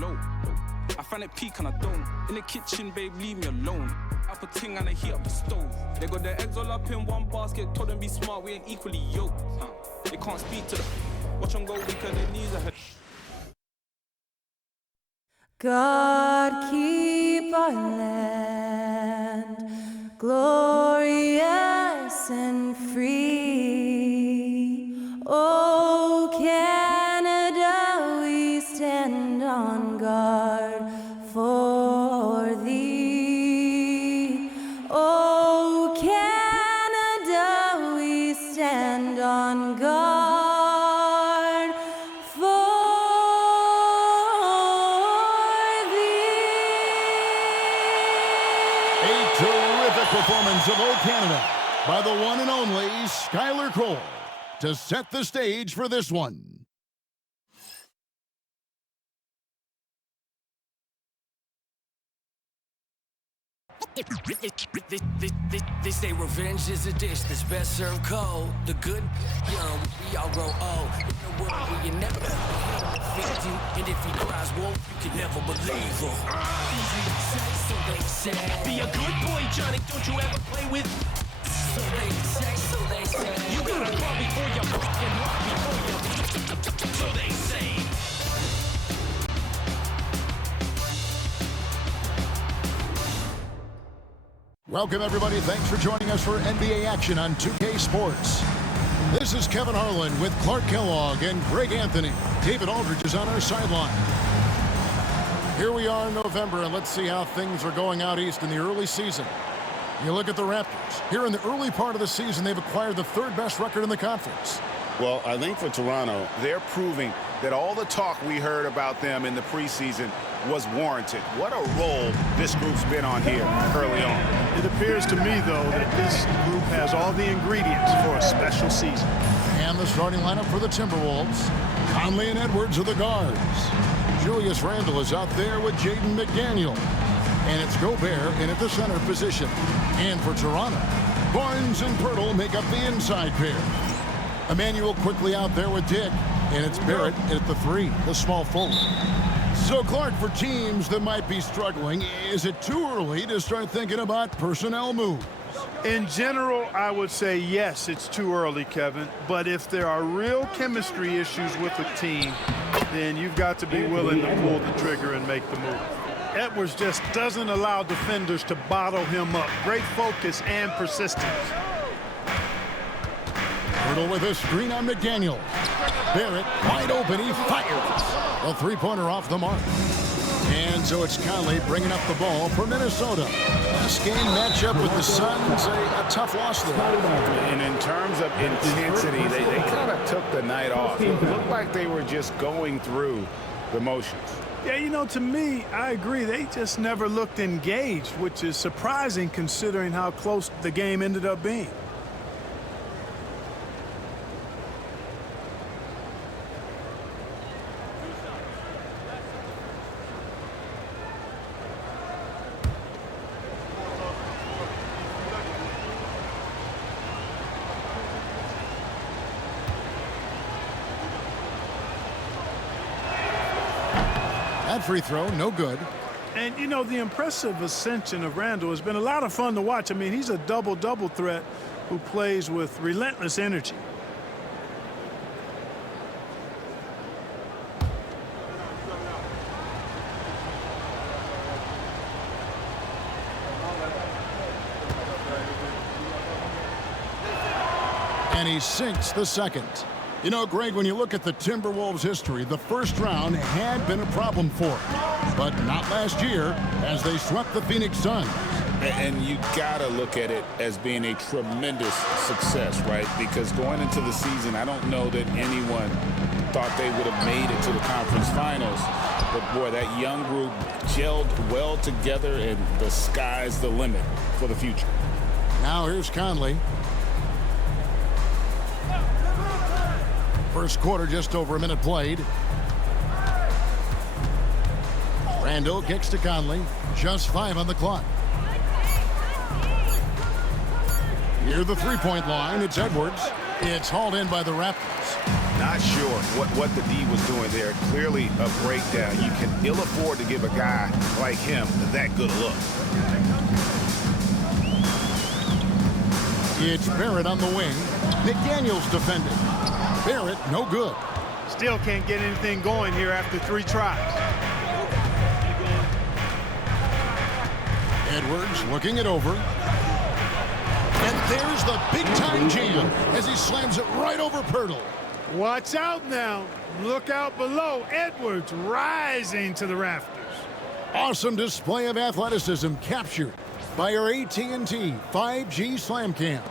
low. I find it peak and I don't. In the kitchen, babe, leave me alone. I put ting and I heat up the stove. They got their eggs all up in one basket. Told them be smart, we ain't equally yoked. They can't speak to the. Watch them go weaker, their knees ahead. God keep our land glorious and free. Oh, Canada, we stand on guard for thee. Oh, Canada, we stand on guard for performance of O Canada by the one and only Skylar Cole to set the stage for this one. They say revenge is a dish that's best served cold. The good, young, we all grow old. In a world where you never fit you, and if he cries wolf, you can never believe him. Easy to say, so they say. Be a good boy, Johnny, don't you ever play with. So they say, so they say. You gotta crawl before you fucking walk before you. So they say. Welcome, everybody. Thanks for joining us for NBA action on 2K Sports. This is Kevin Harlan with Clark Kellogg and Greg Anthony. David Aldridge is on our sideline. Here we are in November, and let's see how things are going out east in the early season. You look at the Raptors. Here in the early part of the season, they've acquired the third-best record in the conference. Well, I think for Toronto, they're proving that all the talk we heard about them in the preseason was warranted. What a role this group's been on here early on. It appears to me, though, that this group has all the ingredients for a special season. And the starting lineup for the Timberwolves. Conley and Edwards are the guards. Julius Randle is out there with Jaden McDaniel. And it's Gobert in at the center position. And for Toronto, Barnes and Pirtle make up the inside pair. Emmanuel quickly out there with Dick. And it's Barrett at the three, the small forward. So, Clark, for teams that might be struggling, is it too early to start thinking about personnel moves? In general, I would say yes, it's too early, Kevin. But if there are real chemistry issues with the team, then you've got to be willing to pull the trigger and make the move. Edwards just doesn't allow defenders to bottle him up. Great focus and persistence. Pirtle with a screen on McDaniel. Barrett wide open, he fires. A three-pointer off the mark. And so it's Conley bringing up the ball for Minnesota. Last game matchup with the Suns, a tough loss there. And in terms of intensity, they kind of took the night off. It looked like they were just going through the motions. Yeah, you know, to me, I agree. They just never looked engaged, which is surprising considering how close the game ended up being. That free throw, no good. And, you know, the impressive ascension of Randle has been a lot of fun to watch. I mean, he's a double-double threat who plays with relentless energy. And he sinks the second. You know, Greg, when you look at the Timberwolves' history, the first round had been a problem for them. But not last year, as they swept the Phoenix Suns. And you got to look at it as being a tremendous success, right? Because going into the season, I don't know that anyone thought they would have made it to the conference finals. But, boy, that young group gelled well together, and the sky's the limit for the future. Now here's Conley. First quarter, just over a minute played. Randle kicks to Conley. Just 5 on the clock. Near the three-point line, it's Edwards. It's hauled in by the Raptors. Not sure what the D was doing there. Clearly a breakdown. You can ill afford to give a guy like him that good a look. It's Barrett on the wing. McDaniels defending. Barrett, no good. Still can't get anything going here after 3 tries. Edwards looking it over. And there's the big-time jam as he slams it right over Pirtle. Watch out now. Look out below. Edwards rising to the rafters. Awesome display of athleticism captured by our AT&T 5G Slam Cam.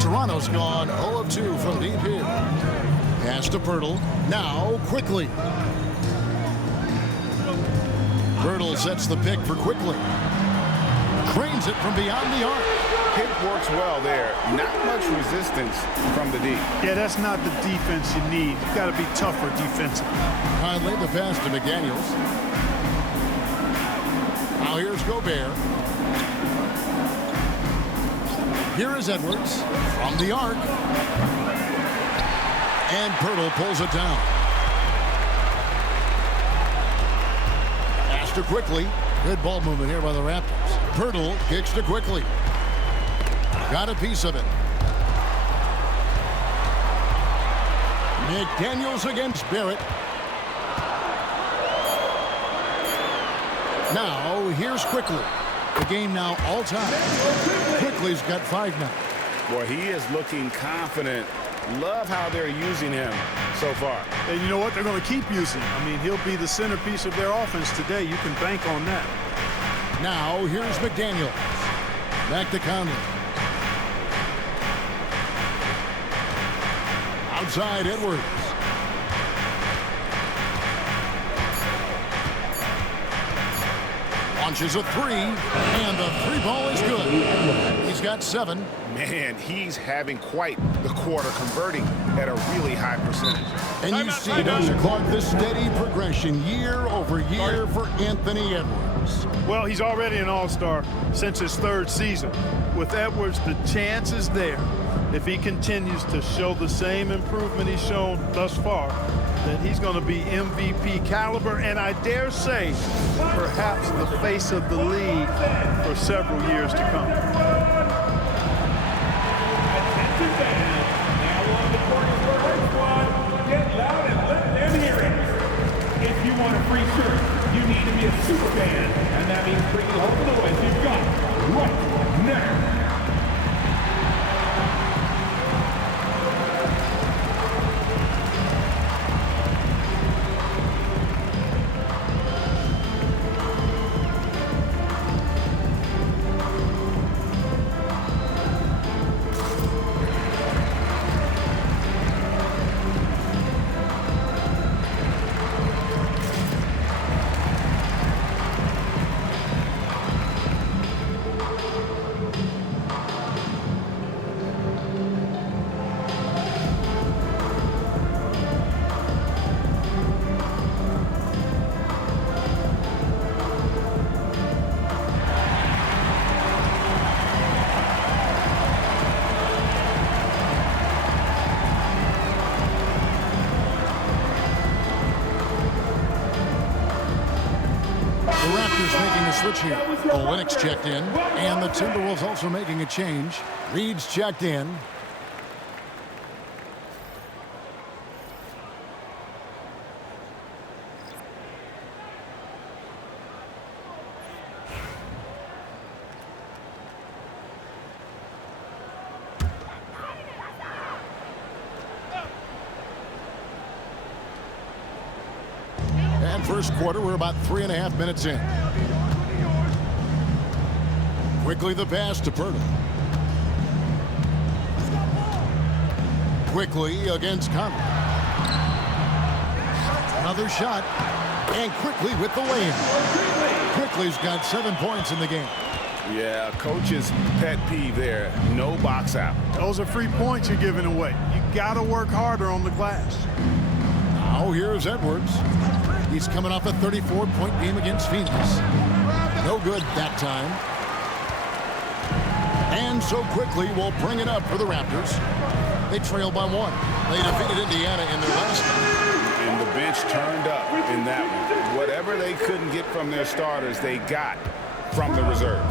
Toronto's gone 0 of 2 from deep here. Pass to Pirtle. Now quickly. Pirtle sets the pick for quickly. Cranes it from beyond the arc. Pick works well there. Not much resistance from the D. Yeah, that's not the defense you need. You got to be tougher defensively. Conley the pass to McDaniels. Now here's Gobert. Here is Edwards from the arc. And Pirtle pulls it down. Pass to quickly. Good ball movement here by the Raptors. Pirtle kicks to quickly. Got a piece of it. McDaniels against Barrett. Now, here's Quickly. The game now all time. Quickly's got 5 now. Boy, he is looking confident. Love how they're using him so far. And you know what? They're going to keep using him. I mean, he'll be the centerpiece of their offense today. You can bank on that. Now, here's McDaniels. Back to Conley. Outside Edwards. Launches a 3, and the 3 ball is good. He's got 7. Man, he's having quite the quarter, converting at a really high percentage. And you see, Dr. Clark, the steady progression year over year for Anthony Edwards. Well, he's already an all-star since his 3rd season. With Edwards, the chance is there. If he continues to show the same improvement he's shown thus far, then he's going to be MVP caliber, and I dare say, perhaps the face of the league for several years to come. Now on the court is for our squad. Get loud and let them hear it. If you want a free shirt, you need to be a super fan, and that means bringing home the boys you've got right now. Switch here. Olynyk checked in, and the Timberwolves also making a change. Reed's checked in. And first quarter, we're about 3.5 minutes in. Quickly the pass to Pirtle. Quickly against Conley. Another shot. And Quickly with the lay-in. Quickly's got 7 points in the game. Yeah, coach's pet peeve there. No box out. Those are free points you're giving away. You got to work harder on the glass. Now here's Edwards. He's coming off a 34-point game against Phoenix. No good that time. And so Quickly will bring it up for the Raptors. They trail by 1. They defeated Indiana in their last game. And the bench turned up in that one. Whatever they couldn't get from their starters, they got from the reserves.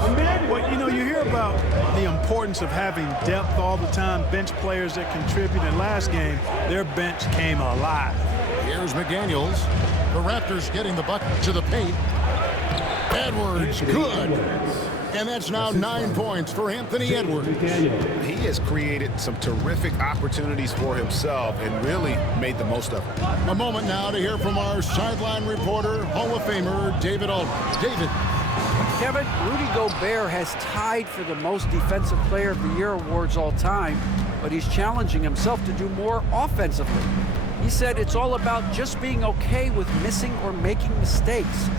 Well, you know, you hear about the importance of having depth all the time, bench players that contribute. In last game, their bench came alive. Here's McDaniels. The Raptors getting the bucket to the paint. Edwards, good. And that's now 9 points for Anthony Edwards. He has created some terrific opportunities for himself and really made the most of it. A moment now to hear from our sideline reporter, Hall of Famer David Aldridge. David. Kevin, Rudy Gobert has tied for the most Defensive Player of the Year awards all time, but he's challenging himself to do more offensively. He said it's all about just being okay with missing or making mistakes,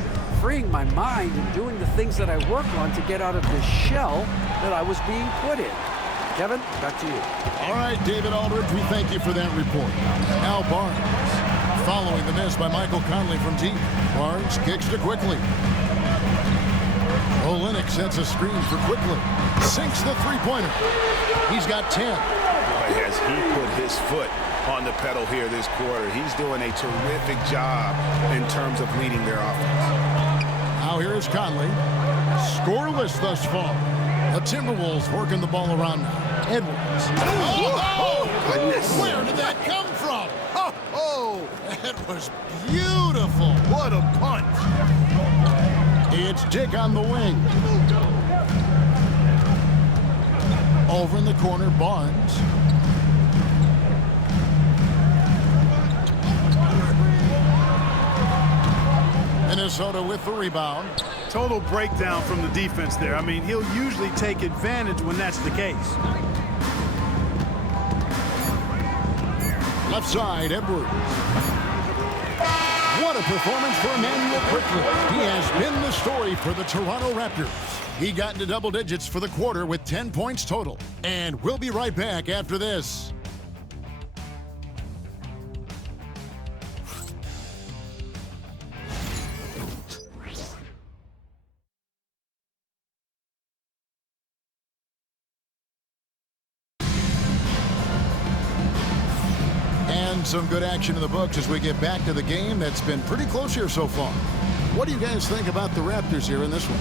freeing my mind and doing the things that I work on to get out of this shell that I was being put in. Kevin, back to you. All right, David Aldridge, we thank you for that report. Now Barnes, following the miss by Michael Conley from deep. Barnes kicks to Quickly. Olynyk sets a screen for Quickly. Sinks the three-pointer. He's got 10. Boy, has he put his foot on the pedal here this quarter. He's doing a terrific job in terms of leading their offense. Now here is Conley. Scoreless thus far. The Timberwolves working the ball around now. Edwards. Oh, goodness. Where did that come from? Oh, that was beautiful. What a punch. It's Dick on the wing. Over in the corner, Barnes. Minnesota with the rebound. Total breakdown from the defense there. I mean, he'll usually take advantage when that's the case. Left side, Edwards. What a performance for Emmanuel Quickly. He has been the story for the Toronto Raptors. He got into double digits for the quarter with 10 points total. And we'll be right back after this. Some good action in the books as we get back to the game that's been pretty close here so far. What do you guys think about the Raptors here in this one?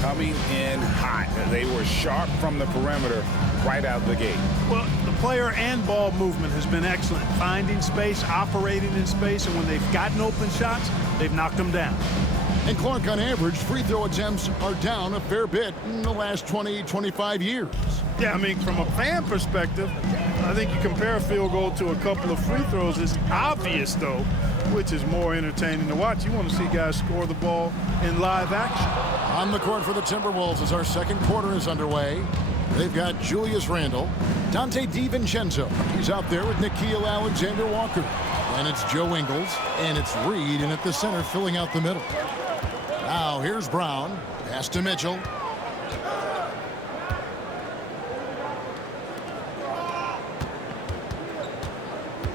Coming in hot. They were sharp from the perimeter right out the gate. Well, the player and ball movement has been excellent. Finding space, operating in space, and when they've gotten open shots, they've knocked them down. And Clark, on average, free throw attempts are down a fair bit in the last 20, 25 years. Yeah, I mean, from a fan perspective, I think you compare a field goal to a couple of free throws. It's obvious, though, which is more entertaining to watch. You want to see guys score the ball in live action. On the court for the Timberwolves as our second quarter is underway. They've got Julius Randle, Dante DiVincenzo. He's out there with Nickeil Alexander-Walker. And it's Joe Ingles, and it's Reed in at the center filling out the middle. Now here's Brown. Pass to Mitchell.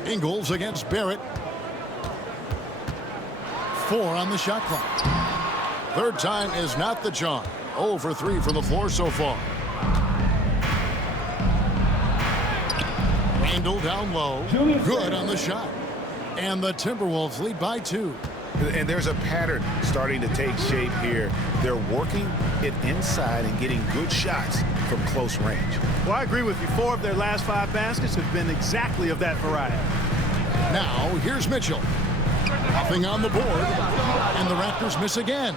Ingles against Barrett. 4 on the shot clock. Third time is not the charm. 0 for 3 from the floor so far. Randle down low. Good on the shot. And the Timberwolves lead by 2. And there's a pattern starting to take shape here. They're working it inside and getting good shots from close range. Well, I agree with you. 4 of their last 5 baskets have been exactly of that variety. Now, here's Mitchell. Nothing on the board. And the Raptors miss again.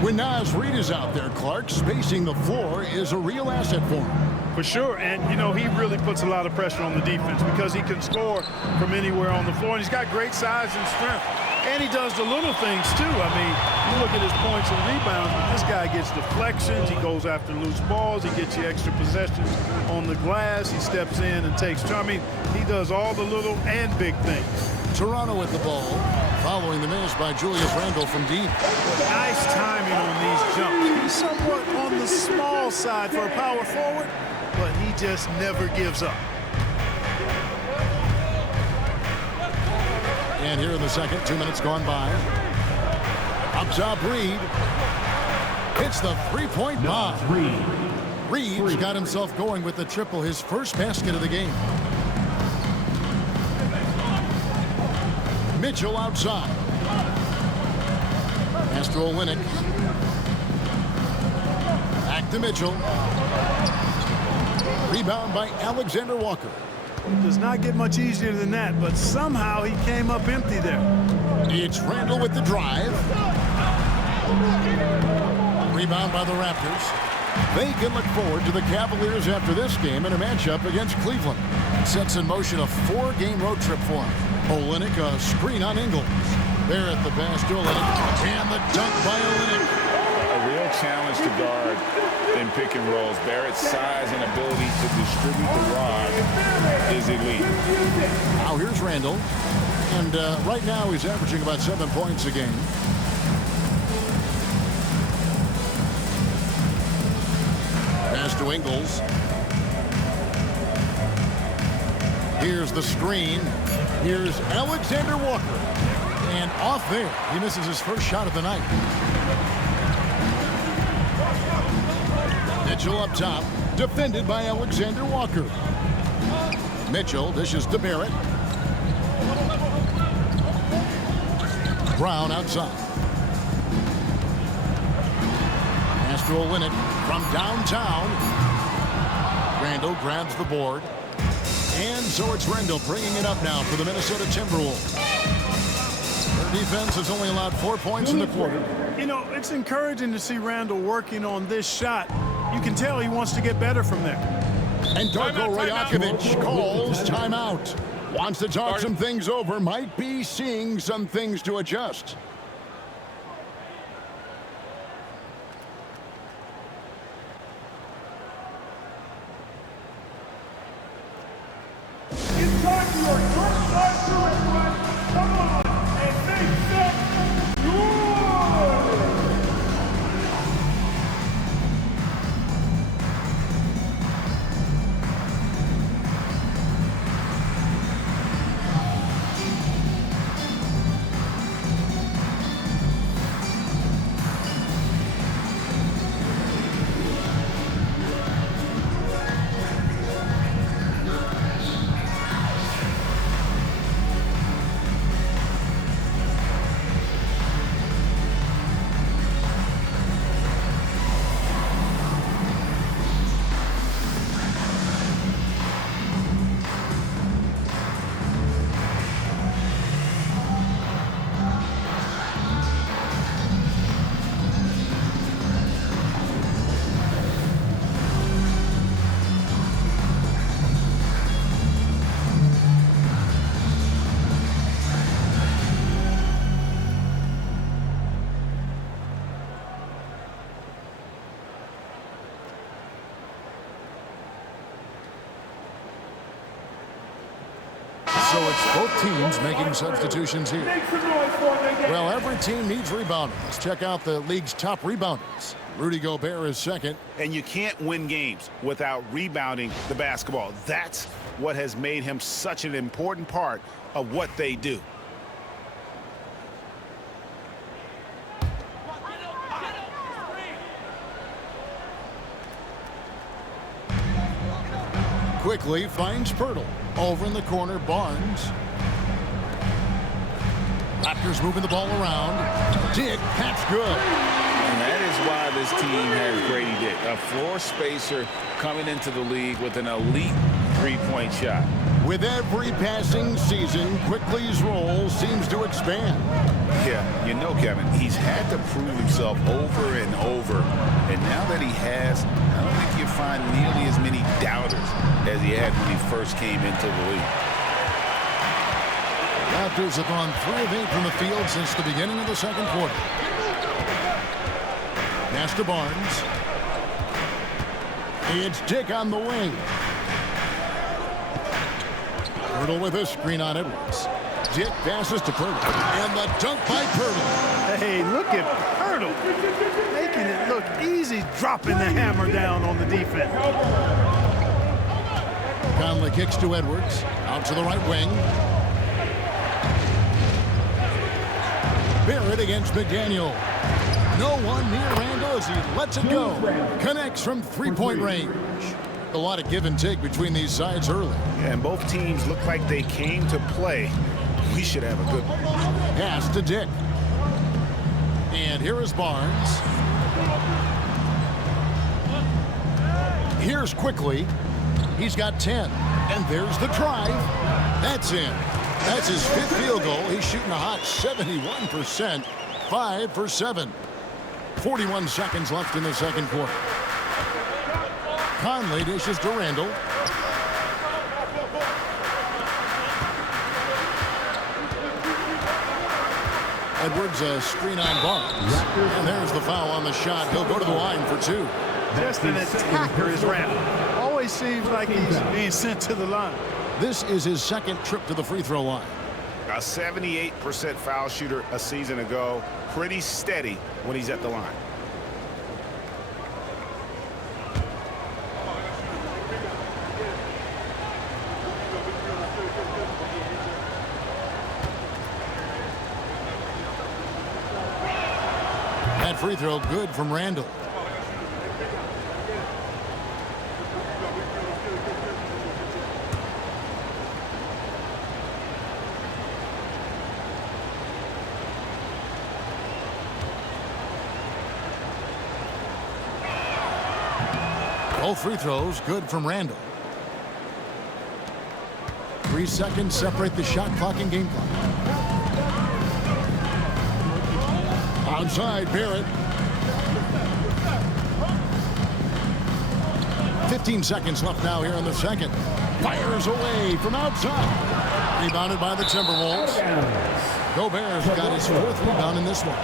When Naz Reid is out there, Clark, spacing the floor is a real asset for him. For sure, and you know, he really puts a lot of pressure on the defense because he can score from anywhere on the floor, and he's got great size and strength. And he does the little things too. I mean, you look at his points and rebounds, but this guy gets deflections, he goes after loose balls, he gets you extra possessions on the glass, he steps in and takes charge. I mean, he does all the little and big things. Toronto with the ball, following the miss by Julius Randle from deep. Nice timing on these jumps. He's somewhat on the small side for a power forward, but he just never gives up. And here in the second, 2 minutes gone by. Up top, Reed. Hits the three-point bomb. Reed's got himself going with the triple, his first basket of the game. Mitchell outside. Pass to Olynyk. Back to Mitchell. Rebound by Alexander Walker. It does not get much easier than that, but somehow he came up empty there. It's Randle with the drive. Rebound by the Raptors. They can look forward to the Cavaliers after this game in a matchup against Cleveland. It sets in motion a 4-game road trip for him. Olynyk, a screen on Ingles. There at the pass to Olynyk. And the dunk by Olynyk. A real challenge to guard in pick and rolls. Barrett's size and ability to distribute the rod is elite. Now here's Randle. And right now he's averaging about 7 points a game. Pass to Ingles. Here's the screen. Here's Alexander Walker. And off there, he misses his first shot of the night. Mitchell up top, defended by Alexander Walker. Mitchell dishes to Barrett. Brown outside. Pass to Olynyk from downtown. Randle grabs the board. And so it's Randle bringing it up now for the Minnesota Timberwolves. Their defense has only allowed 4 points in the quarter. You know, it's encouraging to see Randle working on this shot. You can tell he wants to get better from there. And Darko Rajakovic calls timeout. Wants to talk some things over. Might be seeing some things to adjust. It's time for your short side to everyone. Come on, and make set yours. So it's both teams making substitutions here. Make some noise for them. Well, every team needs rebounding. Let's check out the league's top rebounders. Rudy Gobert is second. And you can't win games without rebounding the basketball. That's what has made him such an important part of what they do. Quickly finds Pirtle. Over in the corner, Barnes. Raptors moving the ball around. Dick, that's good. And that is why this team has Grady Dick, a floor spacer coming into the league with an elite three-point shot. With every passing season, Quickly's role seems to expand. Yeah, you know, Kevin, he's had to prove himself over and over. And now that he has, I don't think you'll find nearly as many doubters as he had when he first came into the league. Raptors have gone 3 of 8 from the field since the beginning of the second quarter. Pass to Barnes. It's Dick on the wing. Pirtle with a screen on Edwards. Dick passes to Pirtle. And the dunk by Pirtle. Hey, look at Pirtle. Making it look easy, dropping the hammer down on the defense. Conley kicks to Edwards. Out to the right wing. Barrett against McDaniel. No one near Randle as he lets it go. Connects from three-point range. A lot of give and take between these sides early. And both teams look like they came to play we should have a good one. Pass to Dick. And here is Barnes. Here's Quickly. He's got 10. And there's the drive. That's in. That's his 5th field goal. He's shooting a hot 71%. 5 for 7. 41 seconds left in the second quarter. Conley dishes to Randall. Edwards a screen on Barnes. And there's the foul on the shot. He'll go to the line for 2. Just an attacker is Randall. Always seems like he's being sent to the line. This is his 2nd trip to the free throw line. A 78% foul shooter a season ago. Pretty steady when he's at the line. That free throw good from Randall. Both free throws good from Randall. 3 seconds separate the shot clock and game clock. Outside, Barrett. 15 seconds left now here in the second. Fires away from outside. Rebounded by the Timberwolves. Gobert's got his 4th rebound in this one.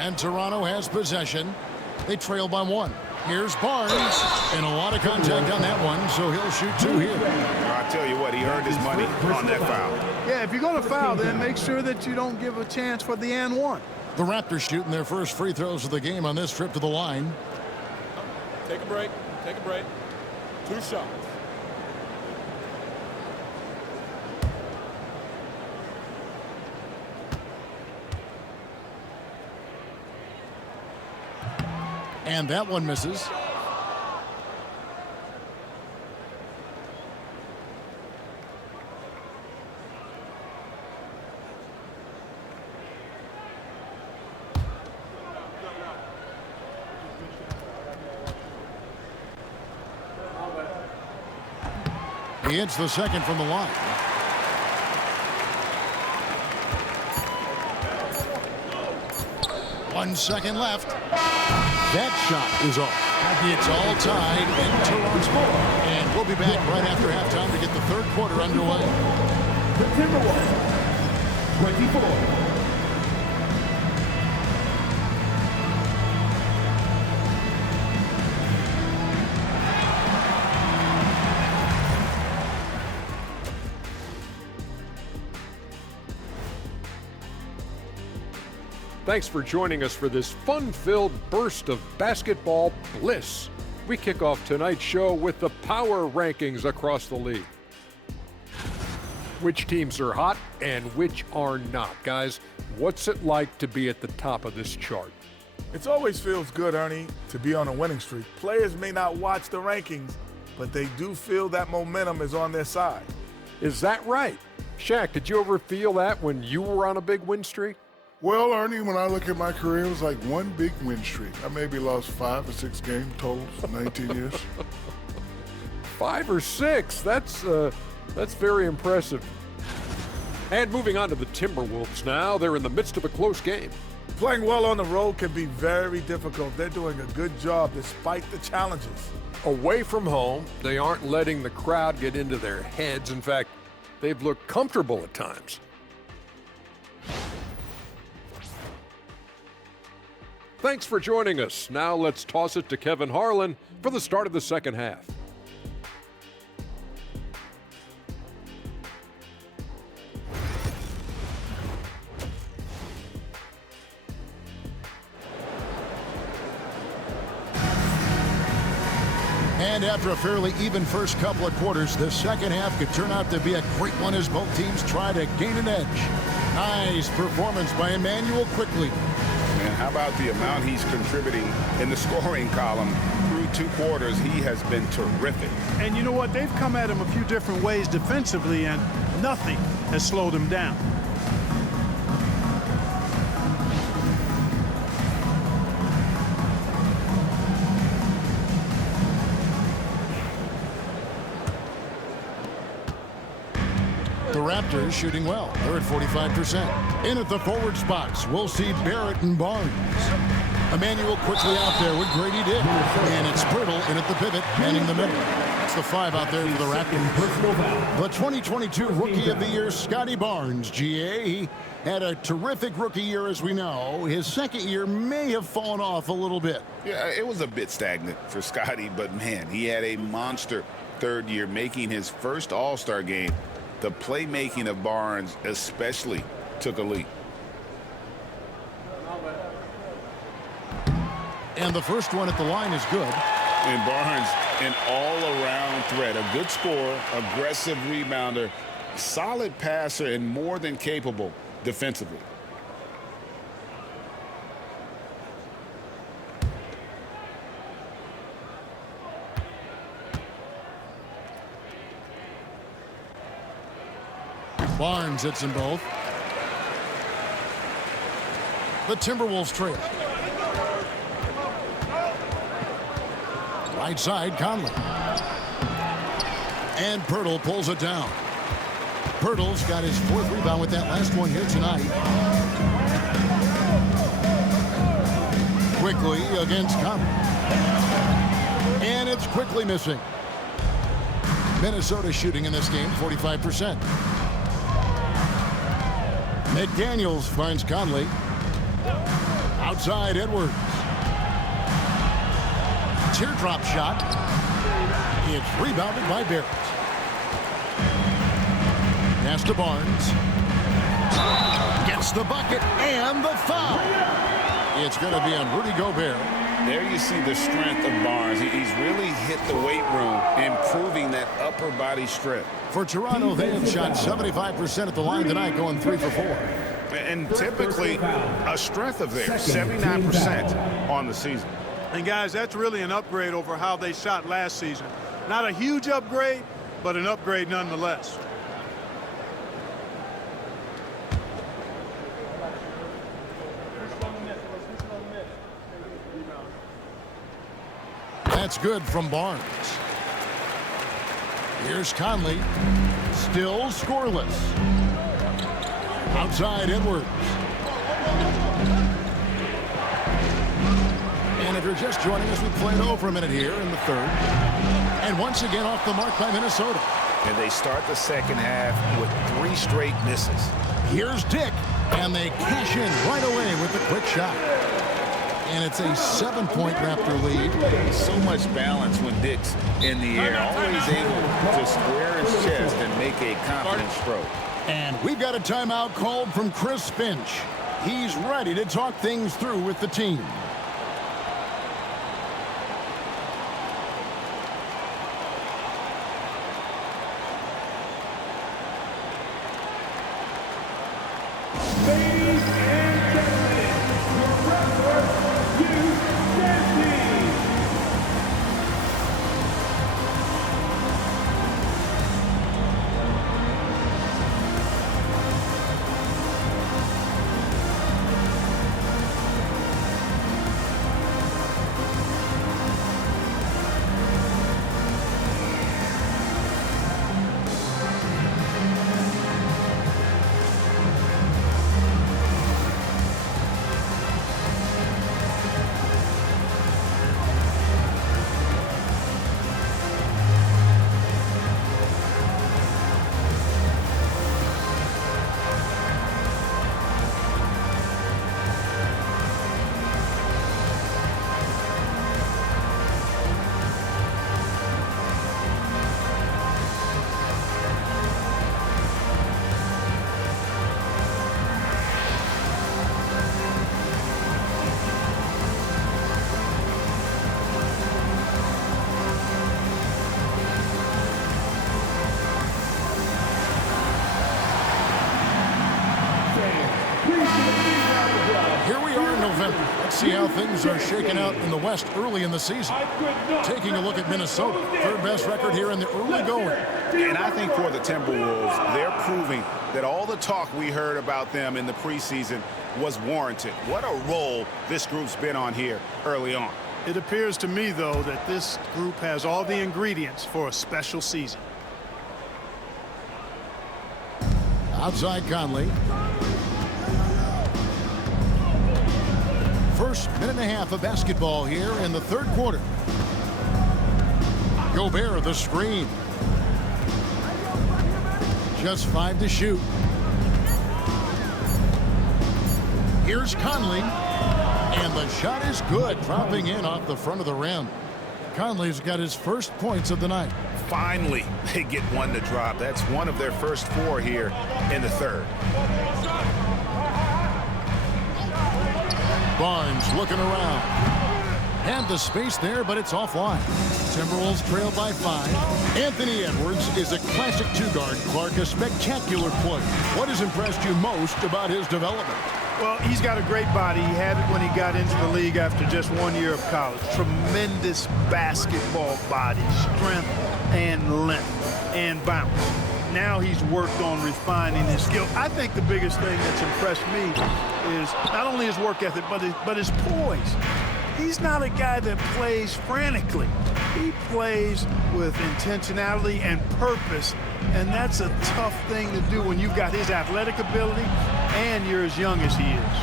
And Toronto has possession. They trail by 1. Here's Barnes, and a lot of contact on that one, so he'll shoot 2 here. I'll tell you what, he earned his money on that foul. Yeah, if you're going to foul, then make sure that you don't give a chance for the and 1. The Raptors shooting their first free throws of the game on this trip to the line. Take a break. Take a break. 2 shots. And that one misses. He hits the second from the line. One second left. That shot is off. It's all tied in Toronto. And we'll be back right after halftime to get the third quarter underway. The Timberwolves, 24. Thanks for joining us for this fun-filled burst of basketball bliss. We kick off tonight's show with the power rankings across the league. Which teams are hot and which are not. Guys, what's it like to be at the top of this chart? It always feels good, Ernie, to be on a winning streak. Players may not watch the rankings, but they do feel that momentum is on their side. Is that right? Shaq, did you ever feel that when you were on a big win streak? Well, Ernie, when I look at my career, it was like one big win streak. I maybe lost 5 or 6 games total for 19 years. 5 or 6? That's very impressive. And moving on to the Timberwolves now. They're in the midst of a close game. Playing well on the road can be very difficult. They're doing a good job despite the challenges. Away from home, they aren't letting the crowd get into their heads. In fact, they've looked comfortable at times. Thanks for joining us. Now let's toss it to Kevin Harlan for the start of the second half. And after a fairly even first couple of quarters, the second half could turn out to be a great one as both teams try to gain an edge. Nice performance by Emmanuel Quickly. Man, how about the amount he's contributing in the scoring column through 2 quarters? He has been terrific. And you know what? They've come at him a few different ways defensively, and nothing has slowed him down. The Raptors shooting well. They're at 45%. In at the forward spots, we'll see Barrett and Barnes. Emmanuel quickly out there with Grady Dick. And it's Pirtle in at the pivot, manning the middle. That's the 5 out there for the Raptors. The 2022 Rookie of the Year, Scotty Barnes, GA. He had a terrific rookie year, as we know. His second year may have fallen off a little bit. Yeah, it was a bit stagnant for Scotty, but man, he had a monster third year, making his first All-Star game. The playmaking of Barnes especially took a leap. And the first one at the line is good. And Barnes, an all-around threat. A good scorer, aggressive rebounder, solid passer, and more than capable defensively. Barnes hits them both. The Timberwolves trail. Right side, Conley. And Pirtle pulls it down. Pirtle's got his 4th rebound with that last one here tonight. Quickly against Conley. And it's quickly missing. Minnesota shooting in this game 45%. McDaniels finds Conley. Outside Edwards. Teardrop shot. It's rebounded by Barrett. Pass to Barnes. Gets the bucket and the foul. It's going to be on Rudy Gobert. There you see the strength of Barnes. He's really hit the weight room, improving that upper body strength. For Toronto, they have shot 75% at the line tonight, going 3 for 4. And typically a strength of theirs, 79% on the season. And guys, that's really an upgrade over how they shot last season. Not a huge upgrade, but an upgrade nonetheless. That's good from Barnes. Here's Conley. Still scoreless. Outside Edwards. And if you're just joining us, we played over a minute here in the third. And once again off the mark by Minnesota. And they start the second half with 3 straight misses. Here's Dick. And they cash in right away with the quick shot. And it's a 7-point Raptor lead. So much balance when Dick's in the air. Always able to square his chest and make a confident stroke. And we've got a timeout called from Chris Finch. He's ready to talk things through with the team. Ladies and gentlemen, your wrestler, Hugh Dempsey. see how things are shaking out in the West early in the season. Taking a look at Minnesota, third best record here in the early going. And I think for the Timberwolves, they're proving that all the talk we heard about them in the preseason was warranted. What a role this group's been on here early on. It appears to me, though, that this group has all the ingredients for a special season. Outside Conley. First minute and a half of basketball here in the third quarter. Gobert the screen. Just 5 to shoot. Here's Conley. And the shot is good, dropping in off the front of the rim. Conley's got his first points of the night. Finally, they get one to drop. That's one of their first 4 here in the third. Barnes looking around. Had the space there, but it's offline. Timberwolves trail by 5. Anthony Edwards is a classic 2-guard. Clark, a spectacular player. What has impressed you most about his development? Well, he's got a great body. He had it when he got into the league after just 1 year of college. Tremendous basketball body, strength and length and bounce. Now he's worked on refining his skill. I think the biggest thing that's impressed me is not only his work ethic, but his poise. He's not a guy that plays frantically. He plays with intentionality and purpose, and that's a tough thing to do when you've got his athletic ability and you're as young as he is.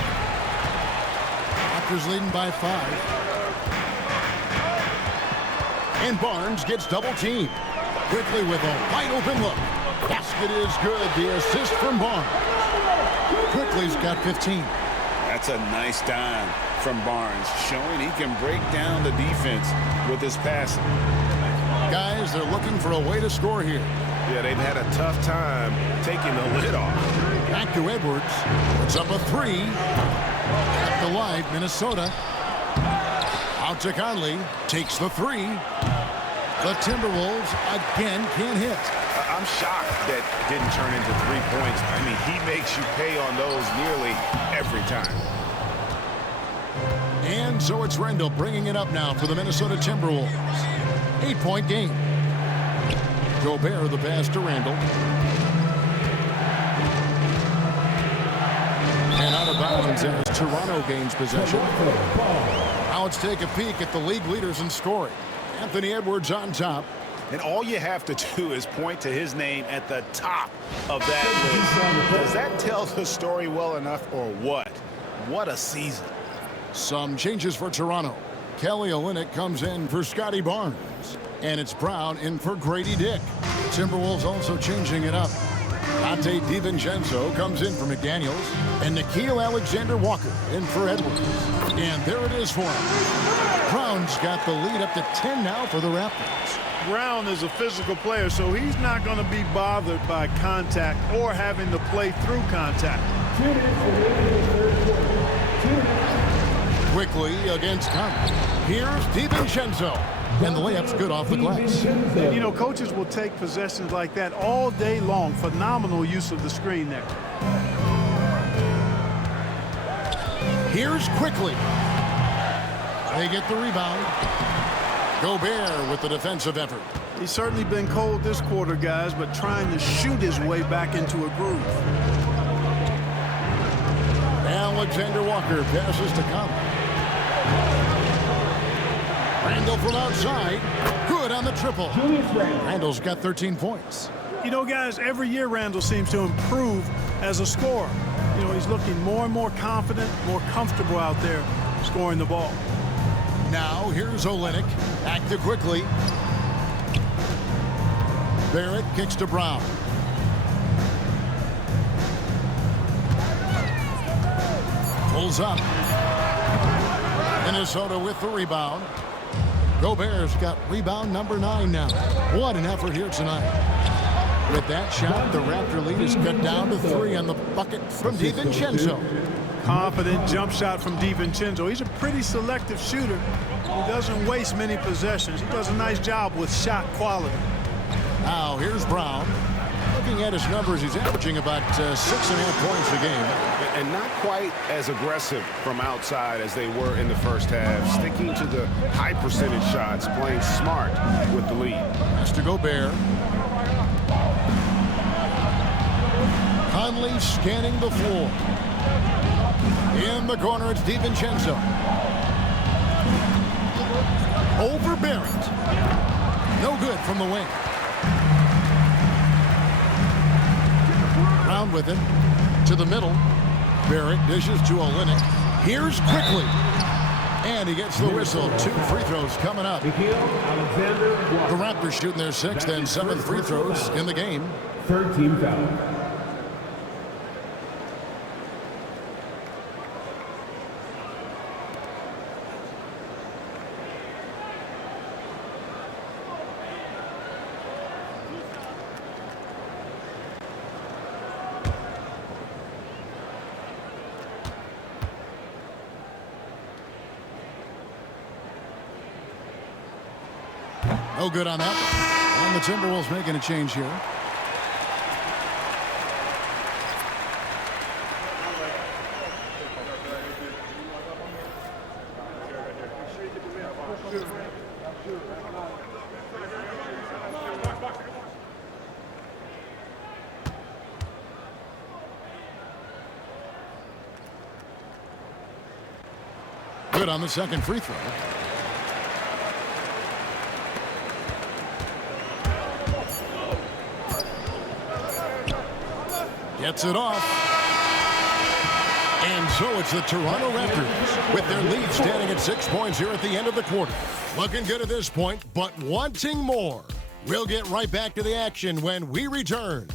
Raptors leading by 5. And Barnes gets double teamed. Quickly with a wide open look. Basket is good. The assist from Barnes. Quickly's got 15. That's a nice dime from Barnes, showing he can break down the defense with his passing. Guys, they're looking for a way to score here. Yeah, they've had a tough time taking the lid off. Back to Edwards. Puts up a 3. At the live, Minnesota. Out to Conley. Takes the 3. The Timberwolves again can't hit. I'm shocked that didn't turn into 3 points. I mean, he makes you pay on those nearly every time. And so it's Randall bringing it up now for the Minnesota Timberwolves. 8-point game. Gobert the pass to Randall. And out of bounds as Toronto gains possession. Now let's take a peek at the league leaders in scoring. Anthony Edwards on top. And all you have to do is point to his name at the top of that list. Does that tell the story well enough or what? What a season. Some changes for Toronto. Kelly Olynyk comes in for Scotty Barnes. And it's Brown in for Grady Dick. Timberwolves also changing it up. Dante DiVincenzo comes in for McDaniels. And Nickeil Alexander-Walker in for Edwards. And there it is for him. Brown's got the lead up to 10 now for the Raptors. Brown is a physical player, so he's not going to be bothered by contact or having to play through contact. Quickly against Conley. Here's DiVincenzo. And the layup's good off the glass. You know, coaches will take possessions like that all day long. Phenomenal use of the screen there. Here's Quickly. They get the rebound. Gobert with the defensive effort. He's certainly been cold this quarter, guys, but trying to shoot his way back into a groove. Alexander-Walker passes to Conley. Randall from outside. Good on the triple. Randall's got 13 points. You know, guys, every year Randall seems to improve as a scorer. You know, he's looking more and more confident, more comfortable out there scoring the ball. Now here's Olynyk. Back to Quickly. Barrett kicks to Brown. Pulls up. Minnesota with the rebound. Gobert's got rebound number 9 now. What an effort here tonight. With that shot, the Raptor lead is cut down to 3 on the bucket from DiVincenzo. Confident jump shot from DiVincenzo. He's a pretty selective shooter. He doesn't waste many possessions. He does a nice job with shot quality. Now here's Brown. looking at his numbers, he's averaging about 6.5 points a game. And not quite as aggressive from outside as they were in the first half. Sticking to the high percentage shots, playing smart with the lead. Has to Gobert. Conley scanning the floor. In the corner, it's DiVincenzo. Over Barrett. No good from the wing. Round with it. To the middle. Barrett dishes to Olynyk. Here's quickly. And he gets the whistle. 2 free throws coming up. The Raptors shooting their 6th and 7th free throws in the game. Third team foul. No good on that one. And the Timberwolves making a change here. Good on the second free throw. Gets it off. And so it's the Toronto Raptors with their lead standing at 6 points here at the end of the quarter. Looking good at this point, but wanting more. We'll get right back to the action when we return.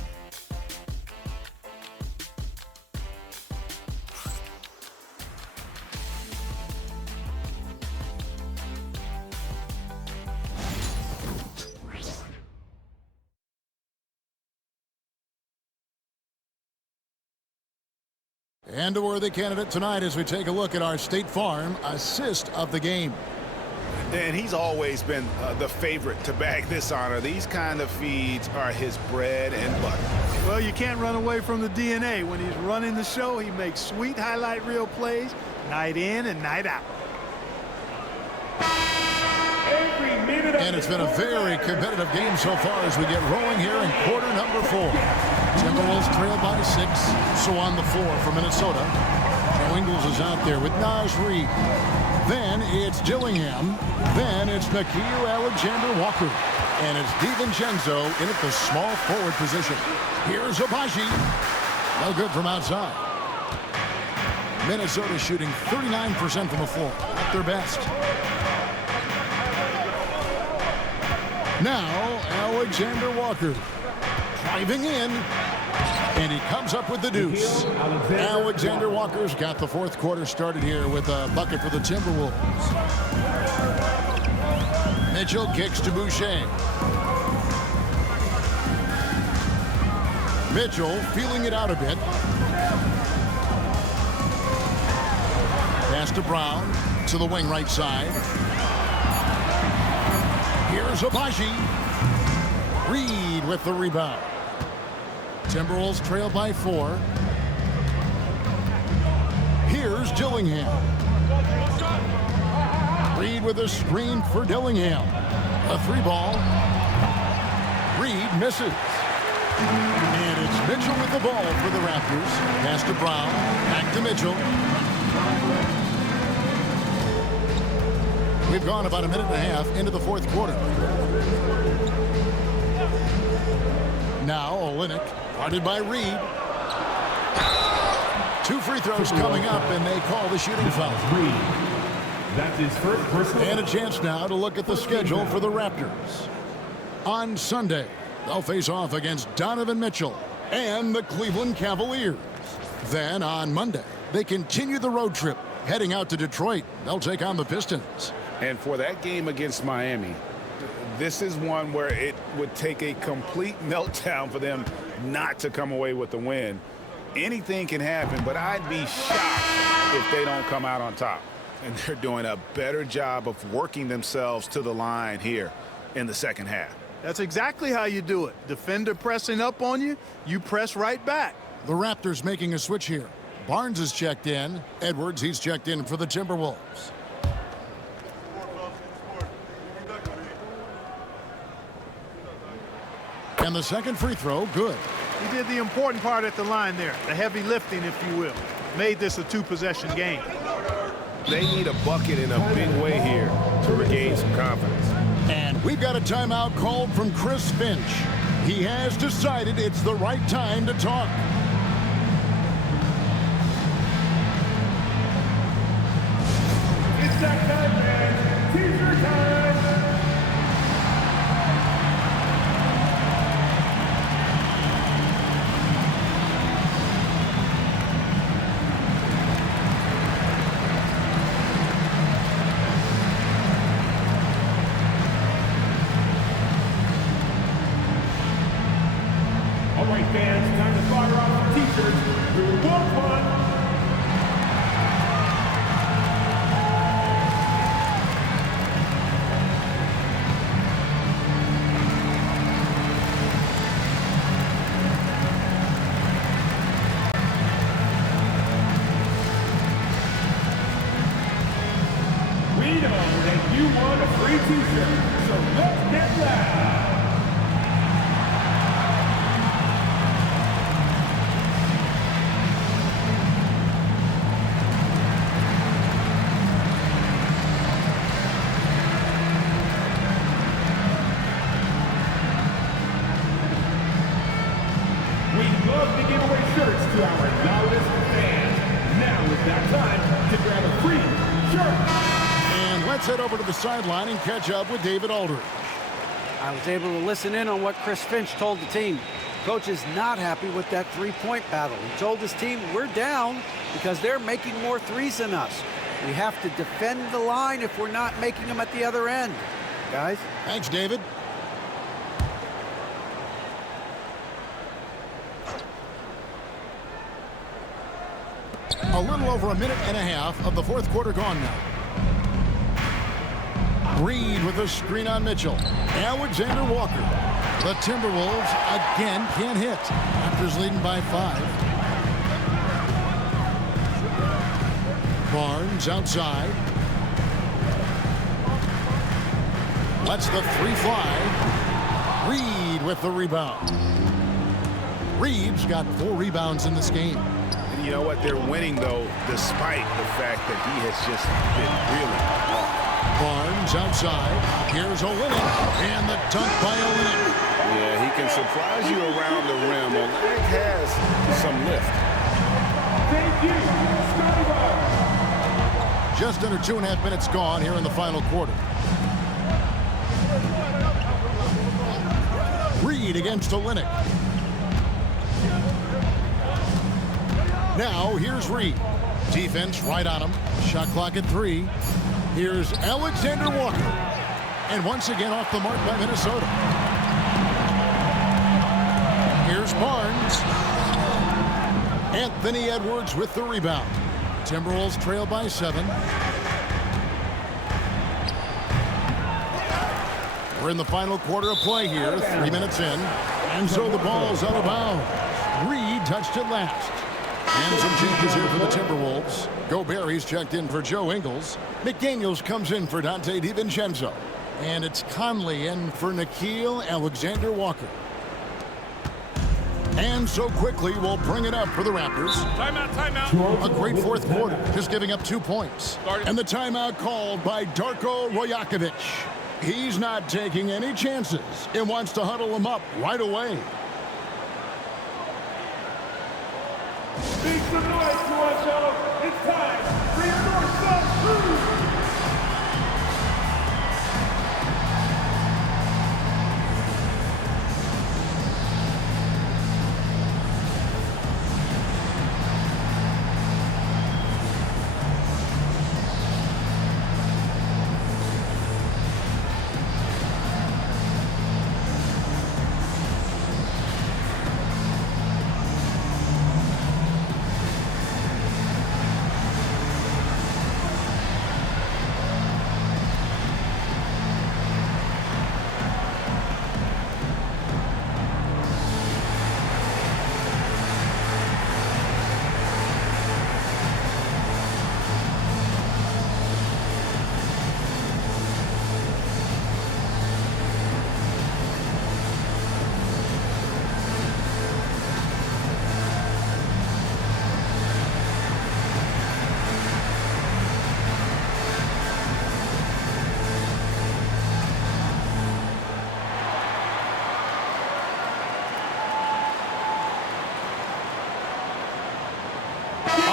And a worthy candidate tonight as we take a look at our State Farm assist of the game. And he's always been the favorite to bag this honor. These kind of feeds are his bread and butter. Well, you can't run away from the DNA. When he's running the show, he makes sweet highlight reel plays night in and night out. And it's been a very competitive game so far as we get rolling here in quarter number 4. Timberwolves trail by 6. So on the floor for Minnesota. Joe Ingles is out there with Naz Reid. Then it's Dillingham. Then it's Nickeil Alexander-Walker. And it's DiVincenzo in at the small forward position. Here's Abaji. No good from outside. Minnesota shooting 39% from the floor. At their best. Now, Alexander Walker driving in, and he comes up with the deuce. Alexander Walker's got the fourth quarter started here with a bucket for the Timberwolves. Mitchell kicks to Boucher. Mitchell feeling it out a bit. Pass to Brown to the wing right side. Here's Abaji. Reid with the rebound. Timberwolves trail by 4. Here's Dillingham. Reid with a screen for Dillingham. A 3-ball. Reid misses. And it's Mitchell with the ball for the Raptors. Pass to Brown. Back to Mitchell. We've gone about a minute and a half into the fourth quarter. Now Olynyk, guarded by Reid. 2 free throws coming up, and they call the shooting foul. That's his first personal. And a chance now to look at the schedule for the Raptors. On Sunday, they'll face off against Donovan Mitchell and the Cleveland Cavaliers. Then on Monday, they continue the road trip, heading out to Detroit. They'll take on the Pistons. And for that game against Miami, this is one where it would take a complete meltdown for them not to come away with the win. Anything can happen, but I'd be shocked if they don't come out on top. And they're doing a better job of working themselves to the line here in the second half. That's exactly how you do it. Defender pressing up on you, you press right back. The Raptors making a switch here. Barnes is checked in. Edwards, he's checked in for the Timberwolves. And the second free throw, good. He did the important part at the line there, the heavy lifting, if you will. Made this a two-possession game. They need a bucket in a big way here to regain some confidence. And we've got a timeout called from Chris Finch. He has decided it's the right time to talk. It's that time, man. T-shirt time. All right, fans, time to fire off the T-shirts. Through one punt. We know that you want a free T-shirt, so let's get loud. We love to give away shirts to our loudest fans. Now is that time to grab a free shirt. And let's head over to the sideline and catch up with David Aldridge. I was able to listen in on what Chris Finch told the team. Coach is not happy with that three-point battle. He told his team, we're down because they're making more threes than us. We have to defend the line if we're not making them at the other end. Guys? Thanks, David. A little over a minute and a half of the fourth quarter gone now. Reed with a screen on Mitchell. Alexander Walker. The Timberwolves again can't hit. Raptors leading by 5. Barnes outside. Lets the three fly. Reed with the rebound. Reed's got 4 rebounds in this game. You know what? They're winning, though, despite the fact that he has just been really off. Barnes outside. Here's Olynyk. And the dunk by Olynyk. Yeah, he can surprise you around the rim. Olynyk has some lift. Thank you, Scotty Barnes. Just under 2.5 minutes gone here in the final quarter. Reed against Olynyk. Now, here's Reed. Defense right on him. Shot clock at 3. Here's Alexander Walker. And once again off the mark by Minnesota. Here's Barnes. Anthony Edwards with the rebound. Timberwolves trail by 7. We're in the final quarter of play here. 3 minutes in. And so the ball's out of bounds. Reed touched it last. And some changes here for the Timberwolves. Gobert checked in for Joe Ingles. McDaniels comes in for Dante DiVincenzo. And it's Conley in for Nickeil Alexander Walker. And so quickly, we'll bring it up for the Raptors. Timeout. A great fourth quarter, just giving up 2 points. And the timeout called by Darko Rajakovic. He's not taking any chances and wants to huddle him up right away. Make some noise, Toronto. It's time for your North-South Cruise.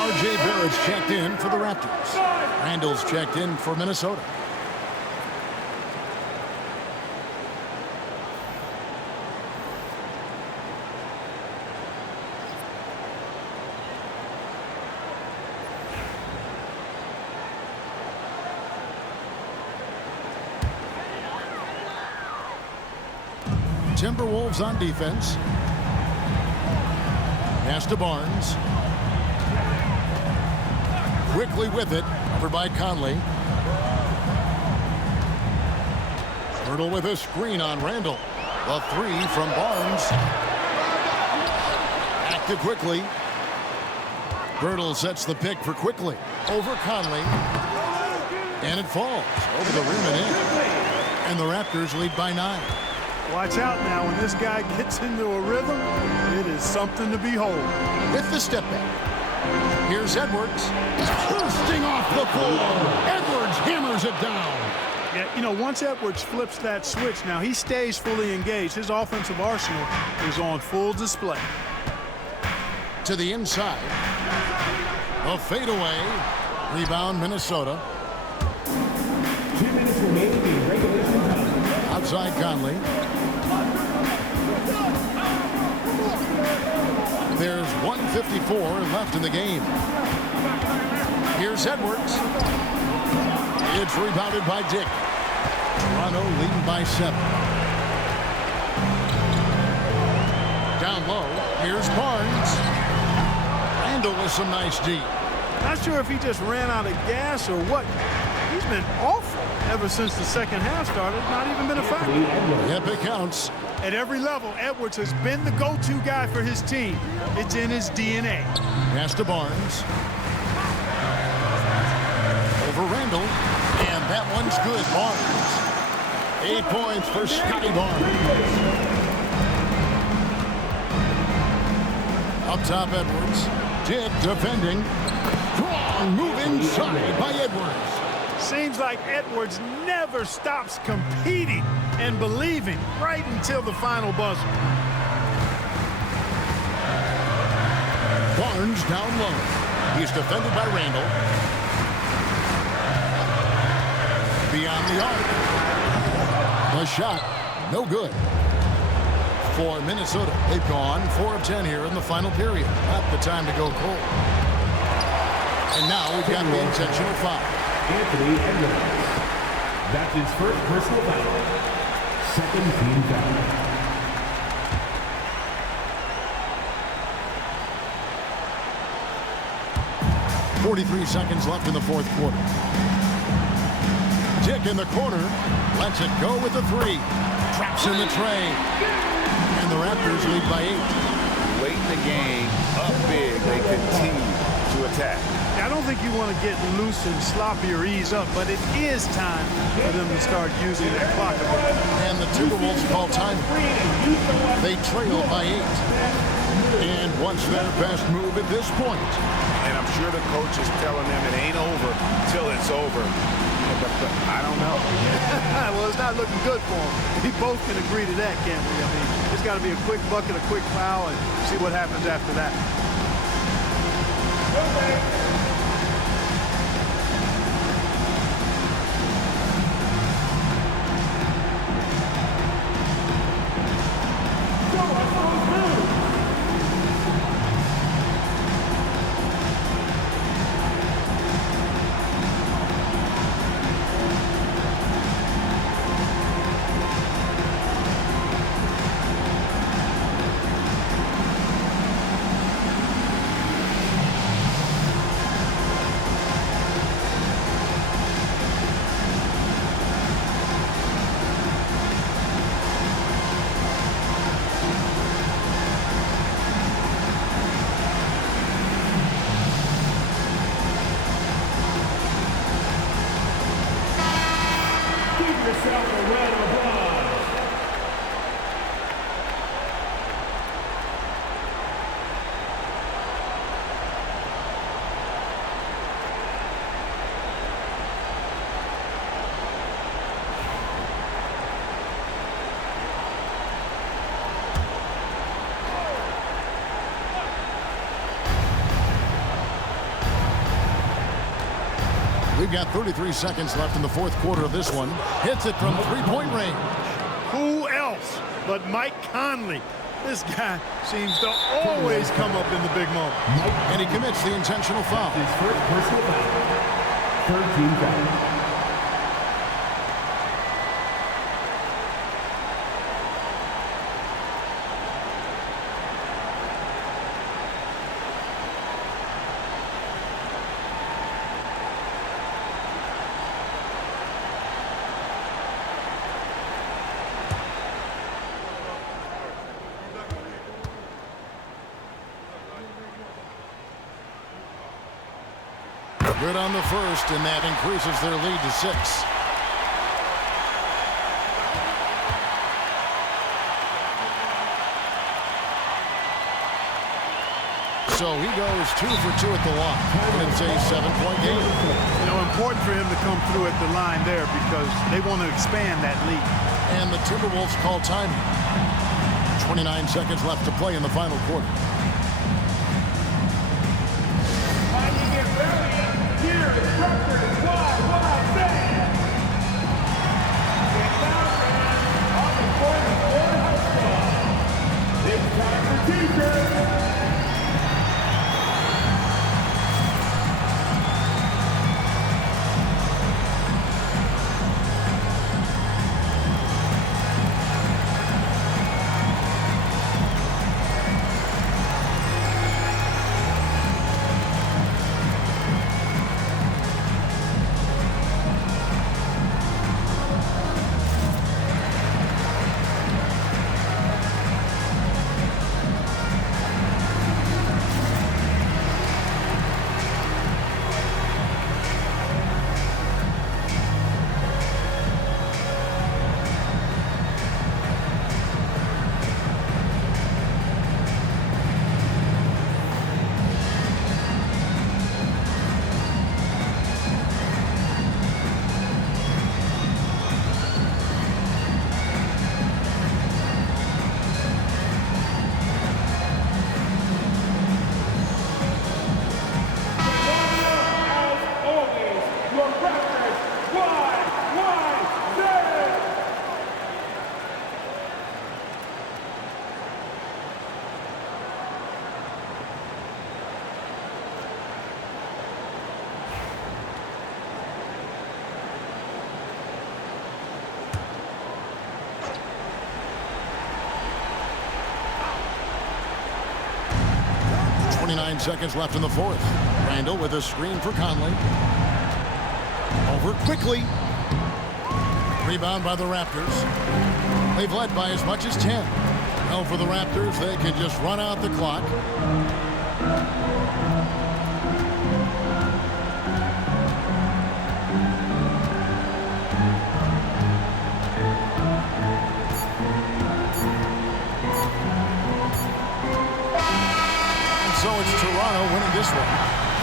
R.J. Barrett's checked in for the Raptors. Randall's checked in for Minnesota. Timberwolves on defense. Pass to Barnes. Quickly with it, covered by Conley. Hurdle with a screen on Randall. The three from Barnes. Active quickly. Birtle sets the pick for Quickly. Over Conley. And it falls over the rim and in. And the Raptors lead by 9. Watch out now. When this guy gets into a rhythm, it is something to behold. With the step back. Here's Edwards. Bursting off the floor. Edwards hammers it down. Yeah, you know, once Edwards flips that switch, now he stays fully engaged. His offensive arsenal is on full display. To the inside. A fadeaway. Rebound, Minnesota. 2 minutes remaining in regulation time. Outside Conley. There's 1:54 left in the game. Here's Edwards. It's rebounded by Dick. Toronto leading by 7. Down low. Here's Barnes. Randall with some nice D. Not sure if he just ran out of gas or what. He's been awful ever since the second half started. Not even been a factor. Yep, it counts. At every level, Edwards has been the go-to guy for his team. It's in his DNA. Pass to Barnes. Over Randall. And that one's good. Barnes. 8 points for Scotty Barnes. Up top, Edwards. Dick defending. Strong move inside by Edwards. Seems like Edwards never stops competing and believing right until the final buzzer. Barnes down low. He's defended by Randall. Beyond the arc. The shot, no good. For Minnesota, they've gone 4 of 10 here in the final period. Not the time to go cold. And now we've got the intentional foul. Anthony Edwards. That's his first personal foul. Second team foul. .43 seconds left in the fourth quarter. Dick in the corner. Lets it go with the 3. Traps in the tray. And the Raptors lead by 8. Late in the game, up big, they continue to attack. I don't think you want to get loose and sloppy or ease up, but it is time for them to start using their clock a bit. And the Timberwolves call time. They trail by 8. And what's their best move at this point? And I'm sure the coach is telling them it ain't over till it's over. But I don't know. Well, it's not looking good for them. We both can agree to that, can't we? I mean, it's got to be a quick bucket, a quick foul, and see what happens after that. We've got 33 seconds left in the fourth quarter of this one. Hits it from three-point range. Who else but Mike Conley? This guy seems to always come up in the big moment. And he commits the intentional foul. His first personal foul. 13 fouls. Good on the first, and that increases their lead to 6. So he goes 2 for 2 at the line, and it's a 7-point game. You know, important for him to come through at the line there because they want to expand that lead. And the Timberwolves call timing. 29 seconds left to play in the final quarter. Here is Raptors wide stand. It's now on the court of Florida House Club. It's time for T-shirts. Seconds left in the fourth. Randall with a screen for Conley. Over quickly. Rebound by the Raptors. They've led by as much as 10. Well, for the Raptors, they can just run out the clock. So it's Toronto winning this one.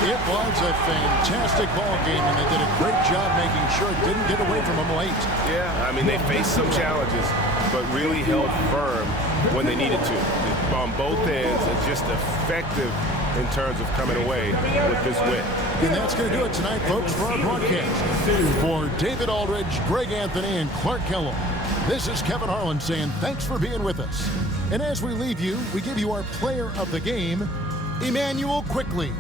It was a fantastic ball game, and they did a great job making sure it didn't get away from them late. Yeah, I mean, they faced some challenges, but really held firm when they needed to. On both ends, and just effective in terms of coming away with this win. And that's going to do it tonight, folks, for our broadcast. For David Aldridge, Greg Anthony, and Clark Kellogg, this is Kevin Harlan saying thanks for being with us. And as we leave you, we give you our player of the game, Emmanuel Quickley.